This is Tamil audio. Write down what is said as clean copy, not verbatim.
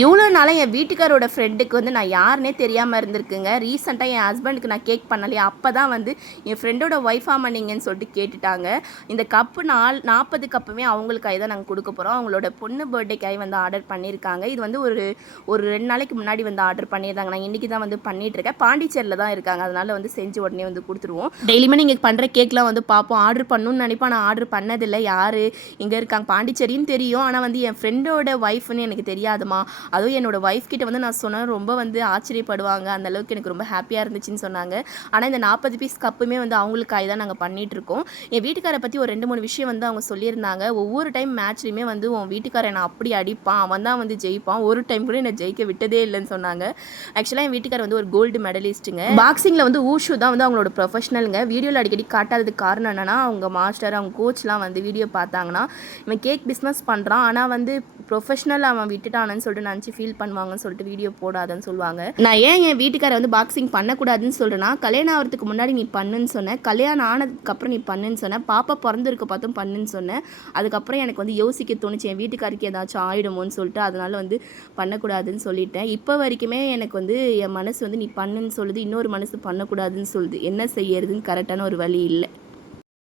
இவ்வளோ நாளாக என் வீட்டுக்காரோட ஃப்ரெண்டுக்கு வந்து நான் யாருன்னே தெரியாமல் இருந்திருக்குங்க. ரீசெண்டாக என் ஹஸ்பண்டுக்கு நான் கேக் பண்ணலையே, அப்போ தான் வந்து என் ஃப்ரெண்டோட ஒய்ஃபாமா நீங்கன்னு சொல்லிட்டு கேட்டுட்டாங்க. இந்த கப்பு 40 கப்புமே அவங்களுக்காக தான் நாங்கள் கொடுக்க போகிறோம். அவங்களோட பொண்ணு பர்த்டேக்காக வந்து ஆர்டர் பண்ணியிருக்காங்க. இது வந்து ஒரு 2 நாளைக்கு முன்னாடி வந்து ஆர்டர் பண்ணியிருந்தாங்க. நான் இன்றைக்கி தான் வந்து பண்ணிகிட்ருக்கேன். பாண்டிச்சேரியில் தான் இருக்காங்க. அதனால் வந்து செஞ்சு உடனே வந்து கொடுத்துருவோம். டெய்லியுமே நீங்கள் பண்ணுற கேக்லாம் வந்து பார்ப்போம். ஆர்டர் பண்ணணும்னு நினைப்பேன். நான் ஆர்டர் பண்ணதில்லை. யார் இங்கே இருக்காங்க பாண்டிச்சேரின்னு தெரியும். ஆனால் வந்து என் ஃப்ரெண்டோட ஒய்ஃப்னு எனக்கு தெரியாதுமா. அதுவும் என்னோடய ஒய்ஃப் கிட்ட வந்து நான் சொன்னேன், ரொம்ப வந்து ஆச்சரியப்படுவாங்க. அந்தளவுக்கு எனக்கு ரொம்ப ஹாப்பியாக இருந்துச்சுன்னு சொன்னாங்க. ஆனால் இந்த 40 பீஸ் கப்புமே வந்து அவங்களுக்காக தான் நாங்கள் பண்ணிகிட்ருக்கோம். என் வீட்டுக்காரை பற்றி ஒரு 2, 3 விஷயம் வந்து அவங்க சொல்லியிருந்தாங்க. ஒவ்வொரு டைம் மேட்ச்லையுமே வந்து உன் வீட்டுக்காரன் என்னை அப்படி அடிப்பான், அவன் தான் வந்து ஜெயிப்பான், ஒரு டைம் கூட என்னை ஜெயிக்க விட்டதே இல்லைன்னு சொன்னாங்க. ஆக்சுவலாக என் வீட்டுக்காரர் வந்து ஒரு கோல்டு மெடலிஸ்ட்டுங்க. பாக்ஸிங்கில் வந்து ஊஷு தான் வந்து அவங்களோட ப்ரொஃபஷனலுங்க. வீடியோவில் அடிக்கடி காட்டாததுக்கு காரணம் என்னென்னா, அவங்க மாஸ்டர் அவங்க கோச்லாம் வந்து வீடியோ பார்த்தாங்கன்னா இவன் கேக் பிஸ்னஸ் பண்ணுறான், ஆனால் வந்து ப்ரொஃபஷனல் அவன் விட்டுட்டானு சொல்லிட்டு நினச்சி ஃபீல் பண்ணுவாங்கன்னு சொல்லிட்டு வீடியோ போடாதன்னு சொல்லுவாங்க. நான் ஏன் என் வீட்டுக்காரை வந்து பாக்ஸிங் பண்ணக்கூடாதுன்னு சொல்கிறேன்னா, கல்யாணம் ஆகிறதுக்கு முன்னாடி நீ பண்ணுன்னு சொன்னேன், கல்யாணம் ஆனதுக்கப்புறம் நீ பண்ணுன்னு சொன்னேன், பாப்பா பிறந்திருக்க பார்த்தும் பண்ணுன்னு சொன்னேன். அதுக்கப்புறம் எனக்கு வந்து யோசிக்க தோணுச்சு, என் வீட்டுக்காருக்கு ஏதாச்சும் ஆகிடுமோன்னு சொல்லிட்டு அதனால வந்து பண்ணக்கூடாதுன்னு சொல்லிட்டேன். இப்போ வரைக்குமே எனக்கு வந்து என் மனசு வந்து நீ பண்ணுன்னு சொல்லுது, இன்னொரு மனசு பண்ணக்கூடாதுன்னு சொல்லுது. என்ன செய்யறதுன்னு கரெக்டான ஒரு வழி இல்லை.